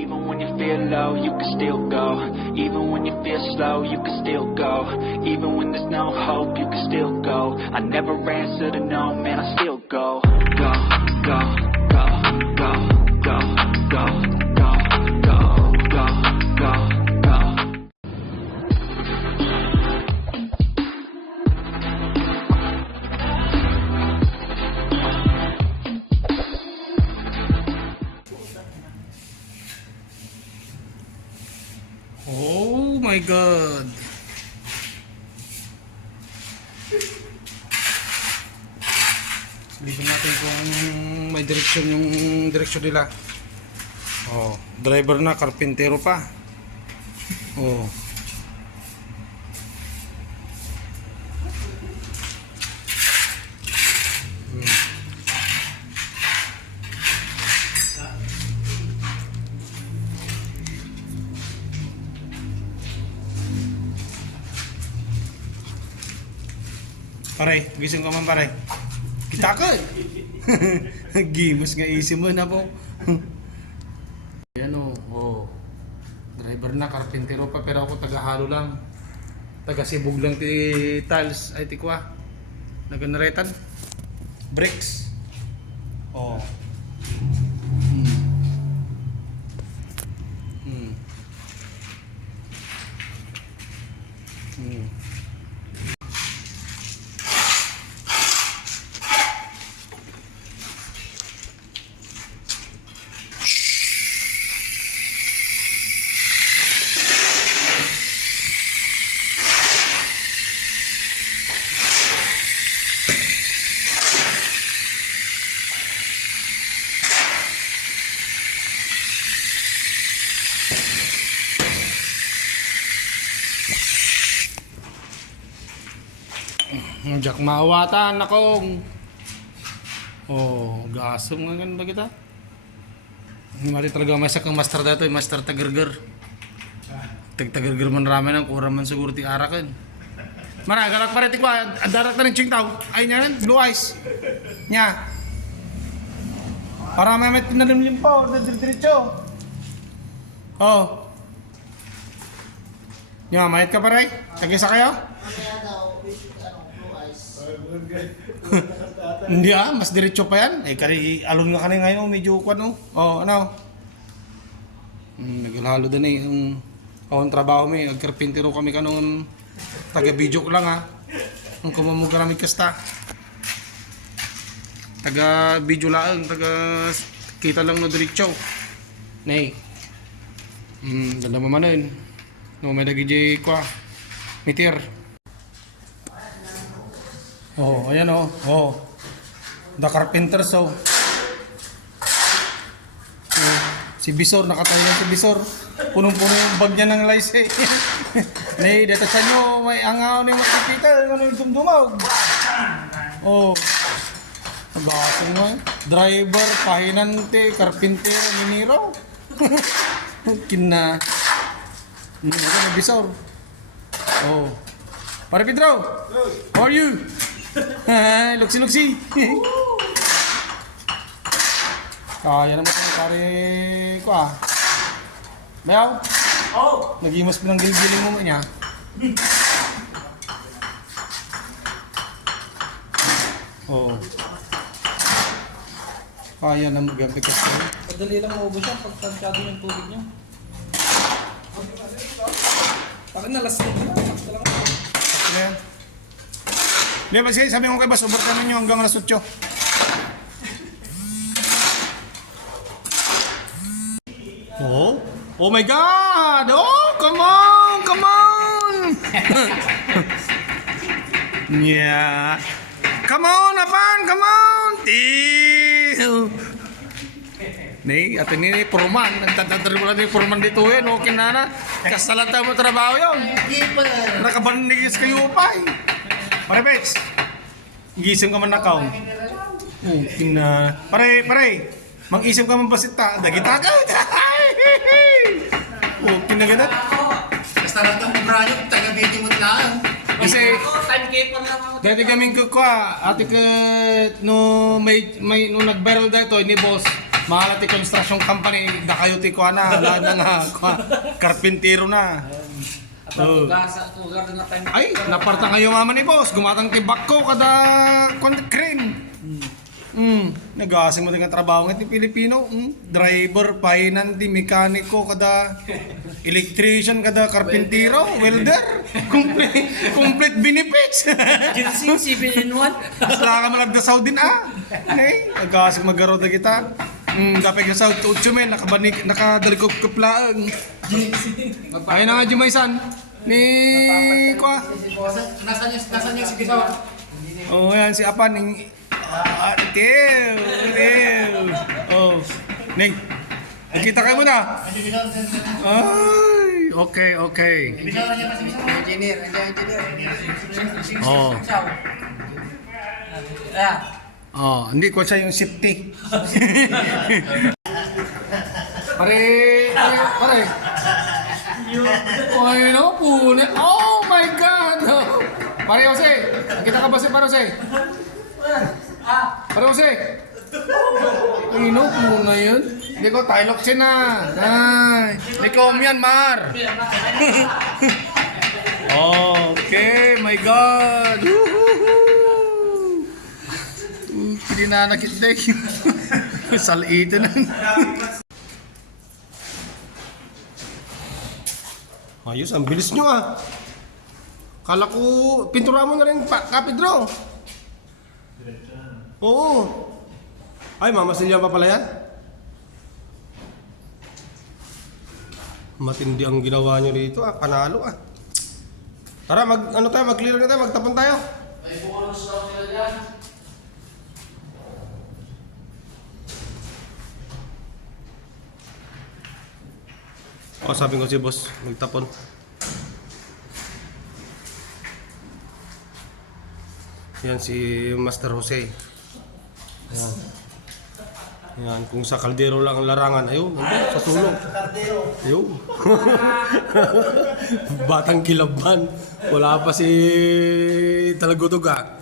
Even when you feel low, you can still go. Even when you feel slow, you can still go. Even when there's no hope, you can still go. I never answer to no, man, I still go. Go, go, go, go, go, go, go, go, go, go, go. Oh my God. Silipin natin kung may direksyon yung direksyon nila. Oh, driver na, karpintero pa. Oh. Pare, gising ka man pare. Kita ka. Gimas nga isip mo na po. Ayan o. Oh. Driver na, karpintero pa, pero ako tagahalo lang. Taga-sibog lang ti tiles. Ay tikwa. Naganaretan. Bricks. Oh. Jack maawatan akong. Oh, gasong nga ganun ba kita? Hindi mali talaga masak ang master dato, master tagerger. Tagerger man rami ng kura man siguro ti arakan. Maragalak pa rin tikwa, darak na rin chingtaw. Ay niyan, blue eyes. Nya. Para may tinalimlim pa, diretso. Oh. Nya, mayat ka pa rin? Tagisa kayo? Hindi mas diretso pa yan. Eh, kari alon nga kanina ngayon, medyo kwan no. Oh, ano? Naghalo din eh. Ang trabaho mi, agkarpintero kami kanon. Taga-video ko lang ha. Ang kumamog kami kasta. Taga-video lang, taga-kita lang no diretso. Nay. Ganda mo man yun. No, may nag-ij kwa. Meteor. Oh, ayan oh. Oh. The Carpenter so. Si Bisor, nakatayo si Bisor. Punong-puno yung bag niya ng lice eh. Nay, dito sa nyo, may angaw ni makikita. Ano yung dumdumog? Oh. Nabasong mo eh. Driver, pahinante, karpintero, miniro. Kina. Ito na Bisor. Oh. Pare Pedro, how are you? Luksi-luksi. Kaya naman ito pare ko ah. Bayaw? Oo. Nag-imas pa ng gilgiling mo niya. Oo. Kaya na mag-gabi kasi. Madali lang maubos yan pag tansyado yung tubig niya. Bakit nalasing na? Basta lang. Basta yan. Di ba sabi mo kay Bas, overtime nyo hanggang alas 8. Oh? Oh my God! Oh, come on! Come on! Yeah. Come on, Apan! Come on! Ni, atin ni Purman. Nagtatadari mo lang ni Purman dito yun. Okay na. Kasalata mo trabaho yun. Nakabanigis kayo pa eh. Pare, Bex. Gising ka man nakaw. Okay na. Pare. Mang-isip ka man basita. Dagita ka. Okay na ganda. Basta lang itong Brian, taga-video mo lang. Kasi, Timekeeper lang ako. dati kaming kukwa. Ate ka, no, may, nung nag-viral dito, ni boss. Mahal ti construction company, da kayo ti kuha na, wala na nga, karpintero na. At Oh. ugar na tayo. Ay, naparta ngayon mama ni boss, gumatang tibak ko kada crane. Nag-aasing mo din ang trabaho ng Pilipino. Driver, pahinanti, mekaniko, kada electrician, kada karpintero, welder. Complete benefits. Ginseng, 7-in-1. Asla ka malagdasaw din Okay, nag-aasing magaro na kita. Kapag sa utsumen, nakadalikog kaplaang. Ayun na nga, Jumaysan. Ni kwa. Nasaan yung sigisaw? Oh, yan si Apan. Tew. Oh. Ning. Nakita kayo muna. Ay, okay. Engineer. Oh. Ah. Oh, hindi ko siya yung safety. pare. Ay, no, pune. Oh my God. Pare Jose, kita ka ba si Pare Jose? Pare Jose. Ay, no, muna yun. Hindi ko, Tylok na. Ay, ikaw Myanmar. Okay, my God. Hindi na nakitday. Salito na. Ayos, ang bilis nyo Kala ko, pintura mo na rin, Kapidro. Oo. Ay, mamasilya pa pala yan? Matindi ang ginawa nyo rito, panalo Tara, mag-clear na tayo, magtapon tayo. May bonus daw sila dyan. Sabi ko si boss, magtapon. Yan si Master Jose. Yan, kung sa kaldero lang ang larangan, ayun, sa sulong. Ayun. Batang kilaban. Wala pa si Talagutuga.